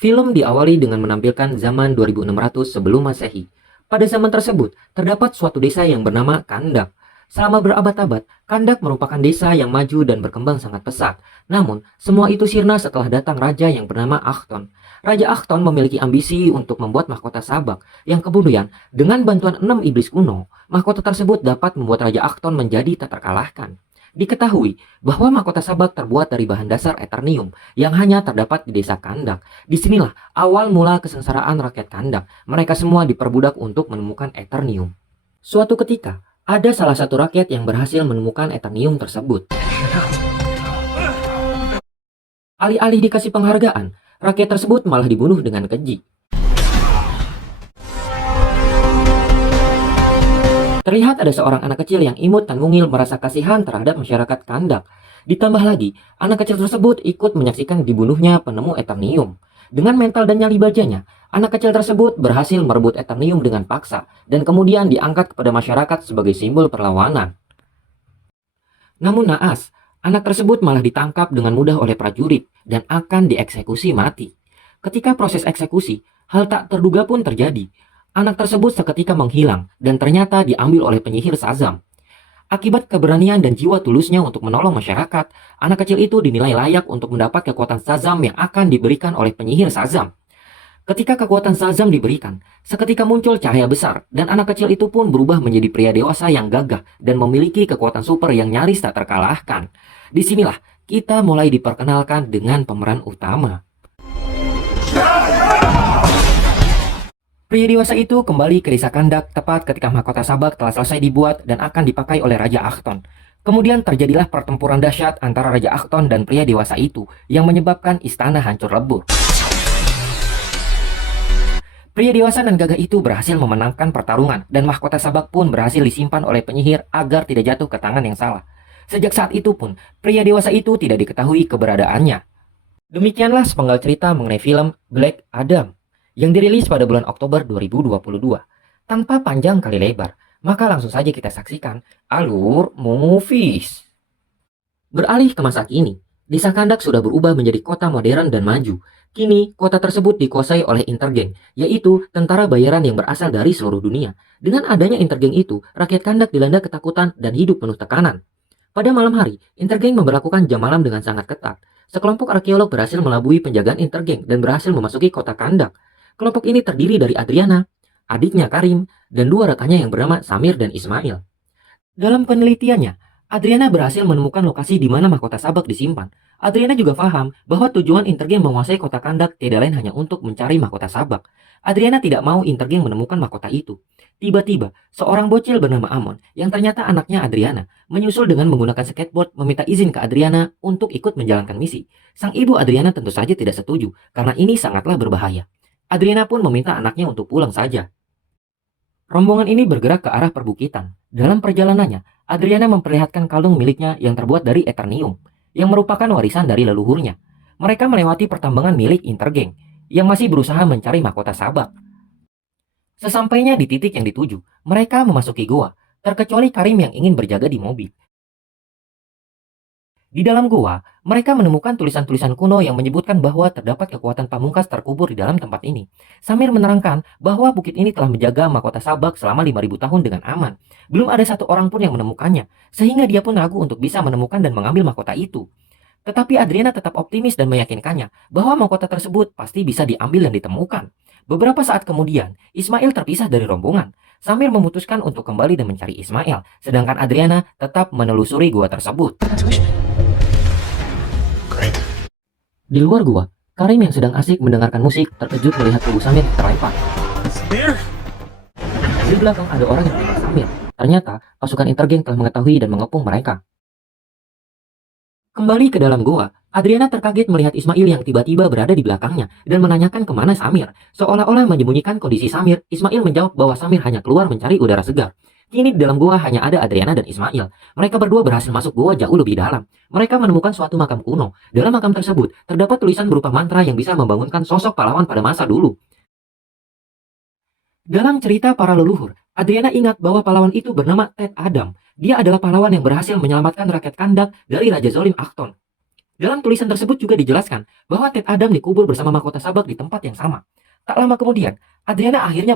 Film diawali dengan menampilkan zaman 2600 sebelum Masehi. Pada zaman tersebut, terdapat suatu desa yang bernama Kandak. Selama berabad-abad, Kandak merupakan desa yang maju dan berkembang sangat pesat. Namun, semua itu sirna setelah datang raja yang bernama Akhton. Raja Akhton memiliki ambisi untuk membuat mahkota Sabak, yang kemudian, dengan bantuan 6 iblis kuno, mahkota tersebut dapat membuat Raja Akhton menjadi tak terkalahkan. Diketahui bahwa mahkota Sabak terbuat dari bahan dasar Eternium yang hanya terdapat di desa Kandak. Disinilah awal mula kesengsaraan rakyat Kandak. Mereka semua diperbudak untuk menemukan Eternium. Suatu ketika, ada salah satu rakyat yang berhasil menemukan Eternium tersebut. Alih-alih dikasih penghargaan, rakyat tersebut malah dibunuh dengan keji. Terlihat ada seorang anak kecil yang imut dan mungil merasa kasihan terhadap masyarakat Kandak. Ditambah lagi, anak kecil tersebut ikut menyaksikan dibunuhnya penemu Eternium. Dengan mental dan nyali bajanya, anak kecil tersebut berhasil merebut Eternium dengan paksa dan kemudian diangkat kepada masyarakat sebagai simbol perlawanan. Namun naas, anak tersebut malah ditangkap dengan mudah oleh prajurit dan akan dieksekusi mati. Ketika proses eksekusi, hal tak terduga pun terjadi. Anak tersebut seketika menghilang dan ternyata diambil oleh penyihir Shazam. Akibat keberanian dan jiwa tulusnya untuk menolong masyarakat, anak kecil itu dinilai layak untuk mendapat kekuatan Shazam yang akan diberikan oleh penyihir Shazam. Ketika kekuatan Shazam diberikan, seketika muncul cahaya besar dan anak kecil itu pun berubah menjadi pria dewasa yang gagah dan memiliki kekuatan super yang nyaris tak terkalahkan. Disinilah kita mulai diperkenalkan dengan pemeran utama. Pria dewasa itu kembali ke desa Kandak tepat ketika mahkota Sabak telah selesai dibuat dan akan dipakai oleh Raja Akhton. Kemudian terjadilah pertempuran dahsyat antara Raja Akhton dan pria dewasa itu yang menyebabkan istana hancur lebur. Pria dewasa dan gagah itu berhasil memenangkan pertarungan dan mahkota Sabak pun berhasil disimpan oleh penyihir agar tidak jatuh ke tangan yang salah. Sejak saat itu pun, pria dewasa itu tidak diketahui keberadaannya. Demikianlah sepenggal cerita mengenai film Black Adam yang dirilis pada bulan Oktober 2022. Tanpa panjang kali lebar, maka langsung saja kita saksikan alur movies. Beralih ke masa kini, desa Kandak sudah berubah menjadi kota modern dan maju. Kini, kota tersebut dikuasai oleh Intergang, yaitu tentara bayaran yang berasal dari seluruh dunia. Dengan adanya Intergang itu, rakyat Kandak dilanda ketakutan dan hidup penuh tekanan. Pada malam hari, Intergang memberlakukan jam malam dengan sangat ketat. Sekelompok arkeolog berhasil melabui penjagaan Intergang dan berhasil memasuki kota Kandak. Kelompok ini terdiri dari Adriana, adiknya Karim, dan dua rekannya yang bernama Samir dan Ismail. Dalam penelitiannya, Adriana berhasil menemukan lokasi di mana mahkota Sabak disimpan. Adriana juga paham bahwa tujuan Intergang menguasai kota Kandak tidak lain hanya untuk mencari mahkota Sabak. Adriana tidak mau Intergang menemukan mahkota itu. Tiba-tiba, seorang bocil bernama Amon, yang ternyata anaknya Adriana, menyusul dengan menggunakan skateboard meminta izin ke Adriana untuk ikut menjalankan misi. Sang ibu Adriana tentu saja tidak setuju, karena ini sangatlah berbahaya. Adriana pun meminta anaknya untuk pulang saja. Rombongan ini bergerak ke arah perbukitan. Dalam perjalanannya, Adriana memperlihatkan kalung miliknya yang terbuat dari Eternium, yang merupakan warisan dari leluhurnya. Mereka melewati pertambangan milik Intergang, yang masih berusaha mencari mahkota Sabak. Sesampainya di titik yang dituju, mereka memasuki goa, terkecuali Karim yang ingin berjaga di mobil. Di dalam goa, mereka menemukan tulisan-tulisan kuno yang menyebutkan bahwa terdapat kekuatan pamungkas terkubur di dalam tempat ini. Samir menerangkan bahwa bukit ini telah menjaga mahkota Sabak selama 5.000 tahun dengan aman. Belum ada satu orang pun yang menemukannya, sehingga dia pun ragu untuk bisa menemukan dan mengambil mahkota itu. Tetapi Adriana tetap optimis dan meyakinkannya bahwa mahkota tersebut pasti bisa diambil dan ditemukan. Beberapa saat kemudian, Ismail terpisah dari rombongan. Samir memutuskan untuk kembali dan mencari Ismail, sedangkan Adriana tetap menelusuri gua tersebut. Di luar gua, Karim yang sedang asik mendengarkan musik terkejut melihat tubuh Samir terlempar. Di belakang ada orang yang menembak Samir. Ternyata pasukan Intergang telah mengetahui dan mengepung mereka. Kembali ke dalam goa, Adriana terkaget melihat Ismail yang tiba-tiba berada di belakangnya dan menanyakan kemana Samir. Seolah-olah menyembunyikan kondisi Samir, Ismail menjawab bahwa Samir hanya keluar mencari udara segar. Kini di dalam goa hanya ada Adriana dan Ismail. Mereka berdua berhasil masuk goa jauh lebih dalam. Mereka menemukan suatu makam kuno. Dalam makam tersebut, terdapat tulisan berupa mantra yang bisa membangunkan sosok pahlawan pada masa dulu. Dalam cerita para leluhur, Adriana ingat bahwa pahlawan itu bernama Ted Adam. Dia adalah pahlawan yang berhasil menyelamatkan rakyat Kandak dari Raja Zolim Akhton. Dalam tulisan tersebut juga dijelaskan bahwa Ted Adam dikubur bersama mahkota Sabak di tempat yang sama. Tak lama kemudian, Adriana akhirnya